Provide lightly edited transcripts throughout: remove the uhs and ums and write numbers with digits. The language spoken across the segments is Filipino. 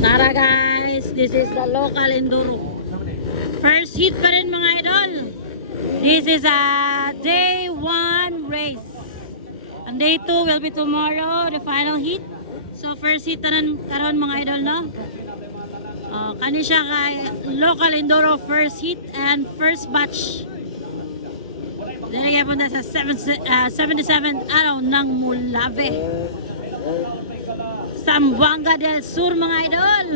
Tara guys, this is the local enduro. First heat pa rin mga idol. This is a day 1 race. And day 2 will be tomorrow, the final heat. So first heat tanan karon mga idol no. Kani siya kay local enduro first heat and first batch. Dili po na sa 77th araw ng Mulave. Zamboanga del Sur mga idol.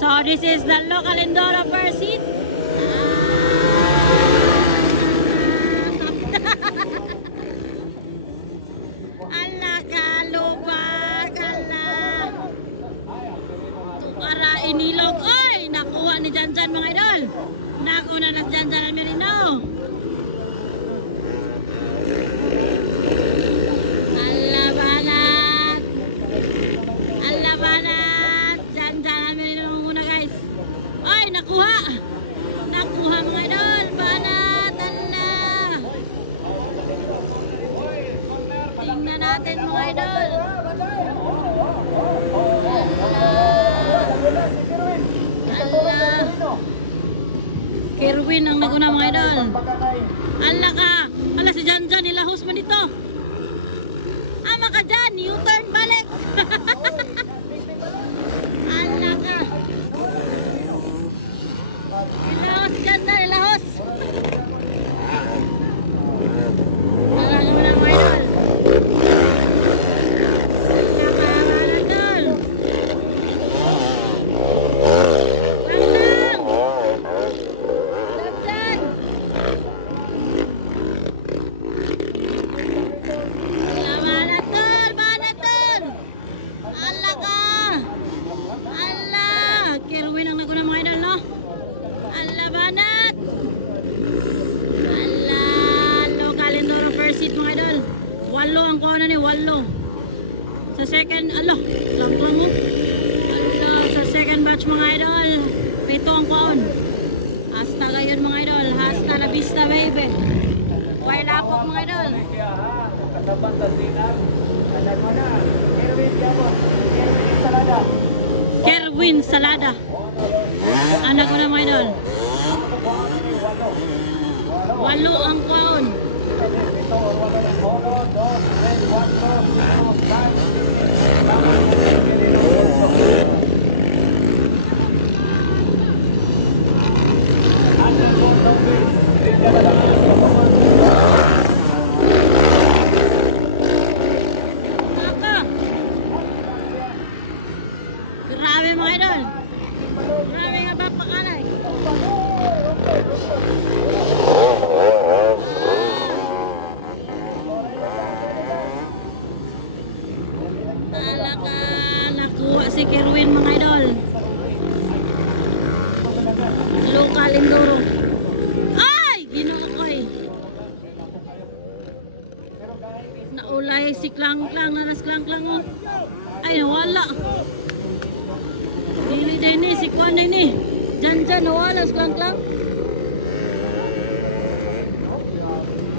So this is the local enduro first heat. Ala kalubag, ala. Tukara inilog. Oy, nakuha ni Janjan mga idol. Nakuha na Janjan ang Merino. Nakuha mga idol, banat, ala. Tingnan natin mga idol. Ala. Kerwin ang naguna mga idol. Ala ka. Ala si Janjan nilahos mo dito. Ama ka dyan, U-turn balik. Ala ka. Ilahos dyan na, ilahos. Wala naman ang mga idol. Nakahalan idol. Lang. Dyan. Banatol, banatol. Ala ka. Ala. Kerwin ang naguna mga idol no. Ala banat. Ala local enduro first seat mga idol. 8 ang kuha na ni 8. Sa second alo lampang mo. Ala sa second batch mga idol 7 ang kuha. Hasta gayon mga idol. Hasta la vista baby. Way lapok mga idol. Kerwin Salada. Anak ko na mga idol. 8 ang kwaon. Grabe mga idol. Grabe nga ba pakanay. Talaga nakuha si Kerwin mga idol. Local enduro. Ay! Ginoo ko eh. Naulay si Klang-Klang na nas Klang-Klang oh. Ay nawala. Dili din ni si Kwan din ni. Janjan nawala si Klang-Klang.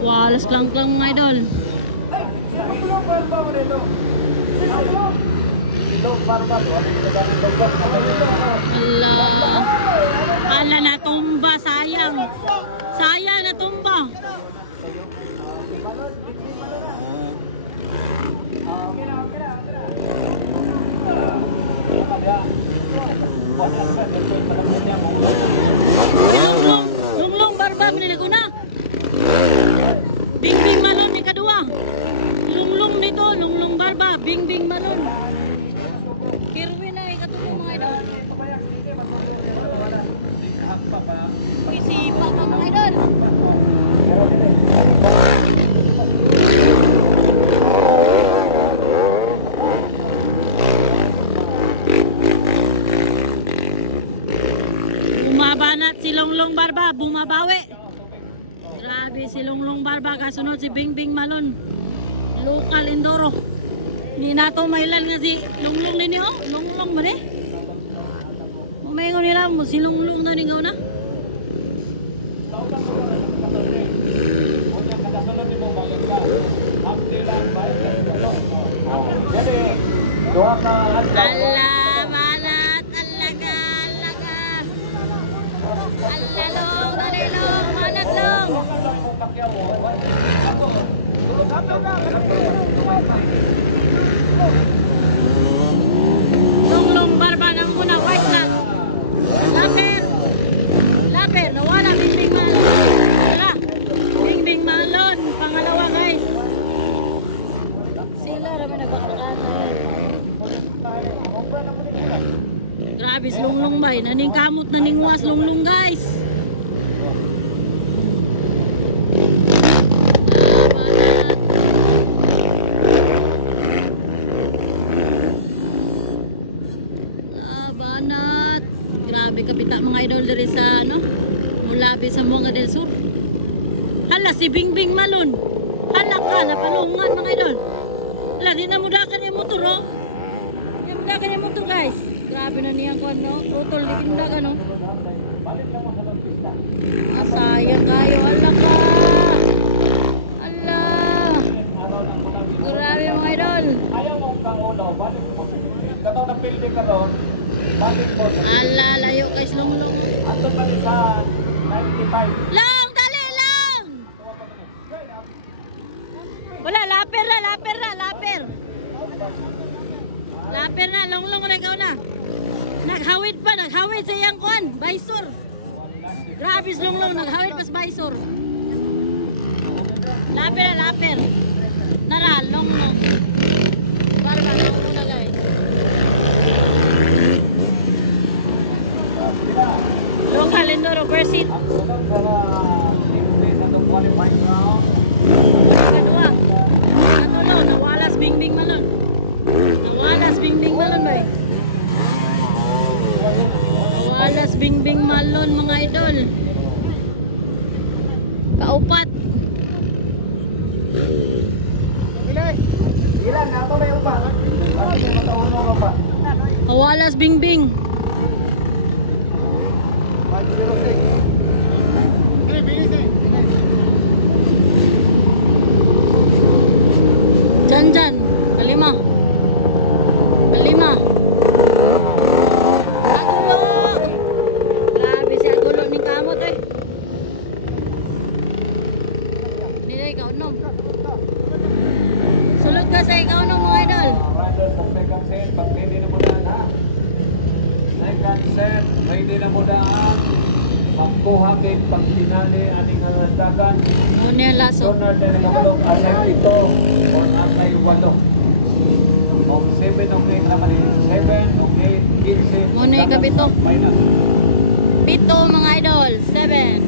Walas Klang-Klang mga idol. Ala natumba, sayang. Sayang natumba. Lunglong barba pinilaguna. Bingbing Malon ni kadua. Lunglong nito, lunglong barba, bingbing Malon. Kerwin ay katulong mga idol. Isipa pa mga idol. Bumabanat si Longlong Barba, bumabawi. Grabe si Longlong Barba, kasunod si Bingbing Malon. Local enduro. Hindi na ito mailan nga si Longlong nini oh. Longlong ba eh? Umayon nila mo si Longlong na ningaw na. Ala, banat. Longlong barba ng muna, white nut. Laper. Laper, nawala, bingbing malon. Wala. Bingbing malon. Pangalawa guys. Sila naman nagbakbakatan. Grabe, lunglong bay. Naning kamot, naning was, lunglong guys. Banat. Grabe kapita mga idol diri sa ano, Mulabi sa Monga del Sur. Hala si Bingbing Malon. Hala ka napalungan mga idol. Hala di na mudakan yung motor oh. Di mudakan yung motor guys. Grabe na niya ko no. Tutol di mudakan no. Asaya kayo hala ka. Hala. Grabe mga idol. Ayaw mong kaulaw, balik mo. Katong na-building ka ron, balik mo. Ala, layo guys, lunglong. Ato pa rin sa 95. Lang, dali lang! Wala, laper na, laper na, laper. Laper na, longlong na ikaw na. Naghawid pa, naghawid sa iyang kuan, Baysor. Grabe longlong, naghawid pa sa Baysor. Laper na, laper. Nara, longlong. Para ba, longlong na guys. Long Calendoro, first seat. Ang sunod sa itong qualifying round. Kedua. Ano lo, nawalas Bingbing Malon. Nawalas Bingbing Malon ba? Nawalas Bingbing Malon mga idol. Kaupat. Ilan na ito may upa? Bakit yung mataon mo pa? Nawalas Bingbing. 506. Janjan, kalima. Kalima. Agulo. Grabe si Agulo ning kamot eh. Nilay ikaw nom. Sulod ka sa ikaw nom mga idol. Riders of second set, pag ready na mo daan ha. Second set, ready na mo daan. Magkuha kay pag pinali aning dagan. Muna yung laso. Donald na nakabalog atay ito or atay 8. O 7 o 8 naman eh. 7 o 8, 15. Muna yung kapito. Final. Pito mga idol. 7.